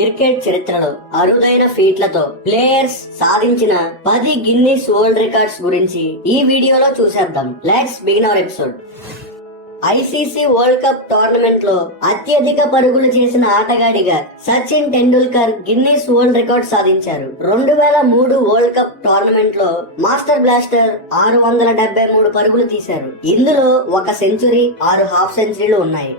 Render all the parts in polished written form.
Cricket చరిత్రలో అరుదైన ఫీట్లతో players సాధించిన 10 గిన్నీస్ వరల్డ్ రికార్డ్స్ గురించి ఈ వీడియోలో చూసేద్దాం. Let's begin our episode. ICC world cup tournament లో అత్యధిక పరుగులు చేసిన ఆటగాడిగా Sachin Tendulkar Guinness world record సాధించారు. 2003 వరల్డ్ కప్ టోర్నమెంట్ లో మాస్టర్ బ్లాస్టర్ 673 పరుగులు తీశారు. ఇందులో ఒక సెంచరీ, 6 హాఫ్ సెంచరీలు ఉన్నాయి.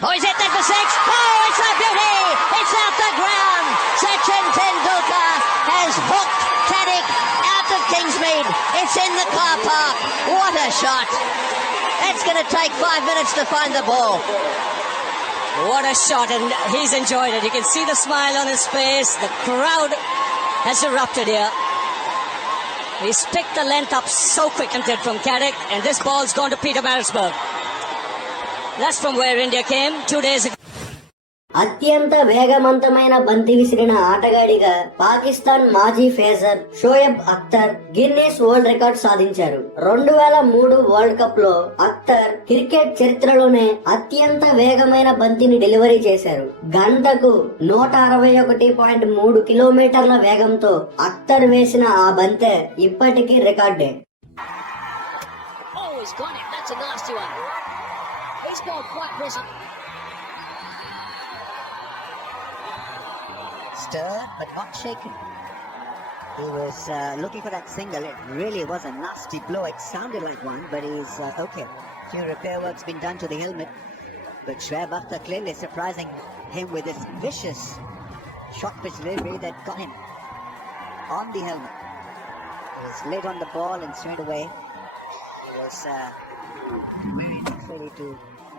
Oh, he's hit that for six. Oh, it's a beauty. It's out the ground. Sachin Tendulkar has hooked Caddick out of Kingsmead. It's in the car park. What a shot. It's going to take 5 minutes to find the ball. What a shot, and he's enjoyed it. You can see the smile on his face. The crowd has erupted here. He's picked the length up so quick and did from Caddick, and this ball's gone to Peter Marisburg. That's from where India came 2 days ago. అత్యంత వేగవంతమైన బంతి విసిరిన ఆటగాడిగా పాకిస్తాన్ మాజీ pacer Shoaib Akhtar Guinness world record సాధించారు. 2003 world cup లో Akhtar cricket చరిత్రలోనే అత్యంత వేగమైన బంతిని డెలివరీ చేశారు. గంటకు 161.3 కిలోమీటర్ల వేగంతో అఖ్తర్ వేసిన ఆ బంతే ఇప్పటికీ రికార్డే. Oh, he's got it. That's a nasty one. He's ball quite present. Stirred but not shaken. He was looking for that single. It really was a nasty blow. It sounded like one, but he's okay. Few repair work's been done to the helmet, but Shoaib Akhtar clearly surprising him with this vicious short pitch delivery that got him on the helmet. He was late on the ball and straight away he was very much ready to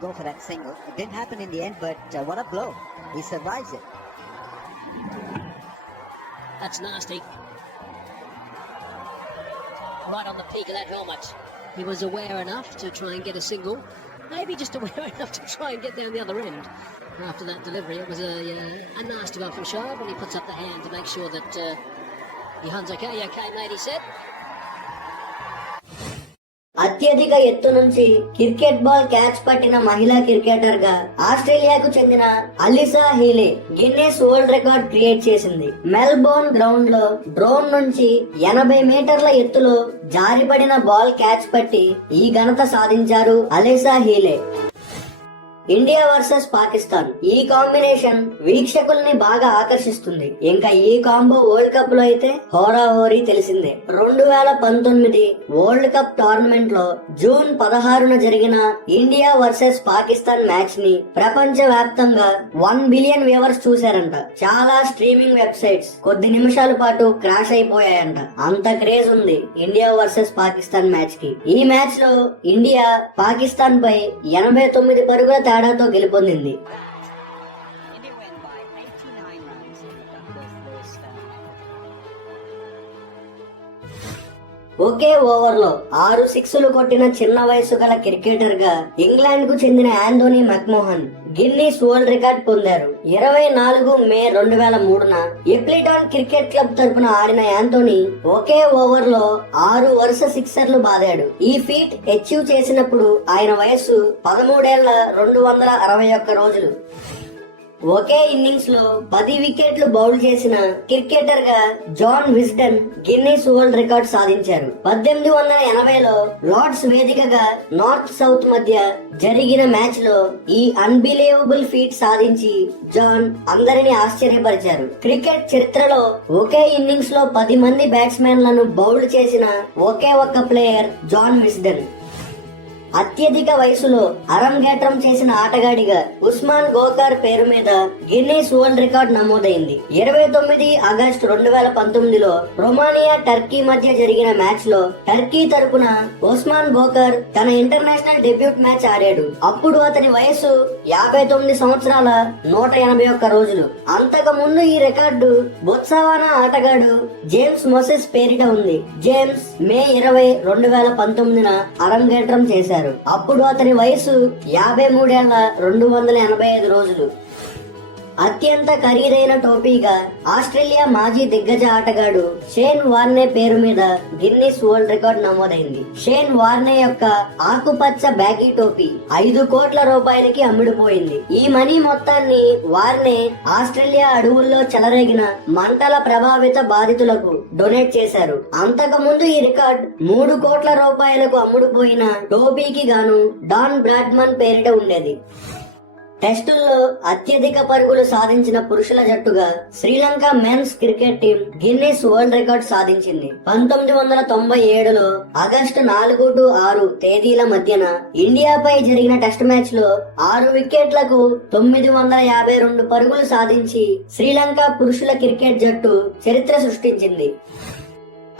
go for that single. It didn't happen in the end, but what a blow. He survives it. That's nasty. Right on the peak of that helmet. He was aware enough to try and get a single. Maybe just aware enough to try and get down the other end. After that delivery, it was a nasty one from Shoaib, and he puts up the hand to make sure that your hand's okay. You okay, mate, he said. అత్యధిక ఎత్తు నుంచి cricket ball catch పట్టిన మహిళా cricketer గా ఆస్ట్రేలియాకు చెందిన Alyssa Healy Guinness world record create చేసింది. Melbourne ground లో డ్రోన్ నుంచి 80 మీటర్ల ఎత్తులో జారిపడిన బాల్ క్యాచ్ పట్టి ఈ ఘనత సాధించారు అలిసా హీలే. ఇండియా వర్సెస్ పాకిస్తాన్ ఈ కాంబినేషన్ వీక్షకుల్ని బాగా ఆకర్షిస్తుంది. ఇంకా ఈ కాంబో వరల్డ్ కప్ లో అయితే హోరాహోరీ తెలిసిందే. 2019 వరల్డ్ కప్ టోర్నమెంట్ లో జూన్ 16న జరిగిన ఇండియా వర్సెస్ పాకిస్తాన్ మ్యాచ్ ని ప్రపంచ వ్యాప్తంగా 1 బిలియన్ వ్యూవర్స్ చూశారంట. చాలా స్ట్రీమింగ్ వెబ్సైట్స్ కొద్ది నిమిషాల పాటు క్రాష్ అయిపోయాయంట. అంత క్రేజ్ ఉంది ఇండియా వర్సెస్ పాకిస్తాన్ మ్యాచ్ కి. ఈ మ్యాచ్ లో ఇండియా పాకిస్తాన్ పై 89 పరుగుల తేడాతో గెలుపొందింది. ఒకే ఓవర్ లో 6 సిక్సులు కొట్టిన చిన్న వయసు గల క్రికెటర్ గా ఇంగ్లాండ్ కు చెందిన Anthony McMahon Guinness world record పొందారు. 24 మే 2003న ఎప్లిటాన్ క్రికెట్ క్లబ్ తరపున ఆడిన ఆంథోనీ ఒకే ఓవర్ లో 6 వరుస సిక్సర్లు బాదాడు. ఈ ఫీట్ అచీవ్ చేసినప్పుడు ఆయన వయస్సు 13 ఏళ్ల 261 రోజులు. ఒకే ఇన్నింగ్స్ లో 10 వికెట్లు బౌల్ చేసిన క్రికెటర్ గా John Wisden Guinness world record సాధించారు. 1880లో లార్డ్స్ వేదికగా నార్త్ సౌత్ మధ్య జరిగిన మ్యాచ్ లో ఈ అన్బిలీవబుల్ ఫీట్ సాధించి జాన్ అందరినీ ఆశ్చర్యపరిచారు. క్రికెట్ చరిత్రలో ఒకే ఇన్నింగ్స్ లో 10 మంది బ్యాట్స్మెన్ లను బౌల్ చేసిన ఒకే ఒక్క ప్లేయర్ జాన్ విజ్డన్. అత్యధిక వయసులో అరంగేట్రం చేసిన ఆటగాడిగా ఉస్మాన్ గోకార్ పేరు మీద గిన్నీస్ వరల్డ్ రికార్డ్ నమోదైంది. 29 ఆగస్టు 2019లో రొమానియా టర్కీ మధ్య జరిగిన మ్యాచ్ లో టర్కీ తరపున ఉస్మాన్ గోకార్ తన ఇంటర్నేషనల్ డెబ్యూట్ మ్యాచ్ ఆడాడు. అప్పుడు అతని వయసు 59 సంవత్సరాల 181 రోజులు. అంతకు ముందు ఈ రికార్డు బొత్సావానా ఆటగాడు జేమ్స్ మొసెస్ పేరిట ఉంది. జేమ్స్ మే 20, 2019న అరంగేట్రం చేశారు. అప్పుడు అతని వయసు 53 ఏళ్ల 285 రోజులు. అత్యంత ఖరీదైన టోపీగా ఆస్ట్రేలియా మాజీ దిగ్గజ ఆటగాడు షేన్ వార్నే పేరు మీద గిన్నిస్ వరల్డ్ రికార్డ్ నమోదైంది. షేన్ వార్నే యొక్క ఆకుపచ్చ బ్యాగీ టోపీ 5 కోట్ల రూపాయలకి అమ్ముడుపోయింది. ఈ మనీ మొత్తాన్ని వార్నే ఆస్ట్రేలియా అడవుల్లో చెలరేగిన మంటల ప్రభావిత బాధితులకు డొనేట్ చేశారు. అంతకు ముందు ఈ రికార్డ్ 3 కోట్ల రూపాయలకు అమ్ముడుపోయిన టోపీకి గాను డాన్ బ్రాడ్మన్ పేరిట ఉండేది. టెస్టుల్లో అత్యధిక పరుగులు సాధించిన పురుషుల జట్టుగా Sri Lanka men's cricket team Guinness world record సాధించింది. 1997లో ఆగస్టు 4-6 తేదీల మధ్యన ఇండియాపై జరిగిన టెస్ట్ మ్యాచ్ లో 6 వికెట్లకు 952 పరుగులు సాధించి శ్రీలంక పురుషుల క్రికెట్ జట్టు చరిత్ర సృష్టించింది.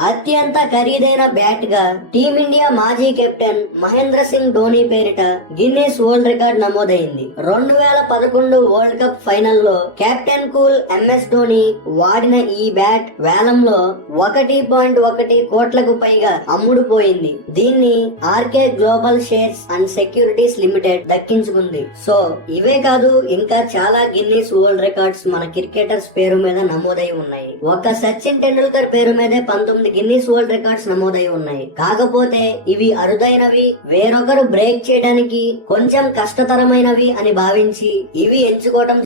అత్యంత ఖరీదైన బ్యాట్ గా టీమిండియా మాజీ కెప్టెన్ మహేంద్ర సింగ్ ధోని పేరిట గిన్నిస్ వరల్డ్ రికార్డ్ నమోదైంది. 2011 వరల్డ్ కప్ ఫైనల్లో కెప్టెన్ కూల్ ఎంఎస్ ధోని వాడిన ఈ బ్యాట్ వేలంలో 1.1 కోట్లకు పైగా అమ్ముడుపోయింది. దీన్ని RK global shares and securities limited దక్కించుకుంది. సో ఇవే కాదు, ఇంకా చాలా గిన్నిస్ వరల్డ్ రికార్డ్స్ మన క్రికెటర్స్ పేరు మీద నమోదై ఉన్నాయి. ఒక సచిన్ టెండూల్కర్ పేరు మీదే 19 గిన్నిస్ వరల్డ్ రికార్డ్స్ నమోదై ఉన్నాయి. కాకపోతే ఇవి అరుదైనవి, వేరొకరు బ్రేక్ చేయడానికి కొంచెం కష్టతరమైనవి అని భావించి ఇవి ఎంచుకోవటం